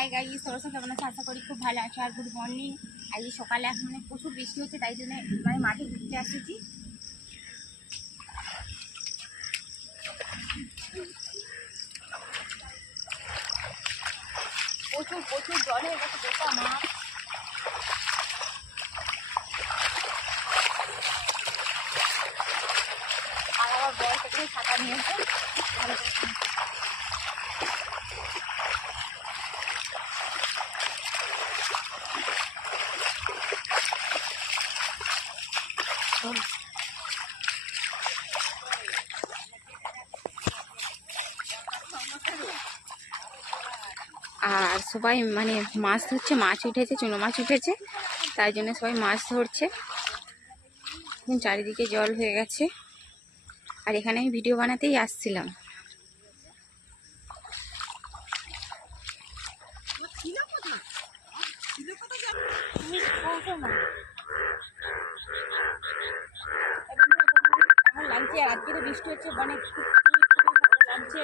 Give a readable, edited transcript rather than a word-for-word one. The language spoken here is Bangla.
হাই গাইস, তোমরা সব কেমন আছো? আশা করি খুব ভালো আছো। আর গুড মর্নিং। আজকে সকালে এখন প্রচুর বৃষ্টি হচ্ছে, তাই জন্য মাঠে ঘুরতে আসছি। প্রচুর প্রচুর জল হয়ে গেছে, গোটা মাঠ। আর আবার বয়স একটু ছাতা নিয়েছে, ভালো করে আর সবাই মানে মাছ ধরছে, মাছ উঠেছে, চুনো মাছ উঠেছে, তাই জন্য সবাই মাছ ধরছে। চারিদিকে জল হয়ে গেছে। আর এখানে আমি ভিডিও বানাতেই আসছিলাম। লাগছে, আজকে তো বৃষ্টি হচ্ছে, মানে লাগছে।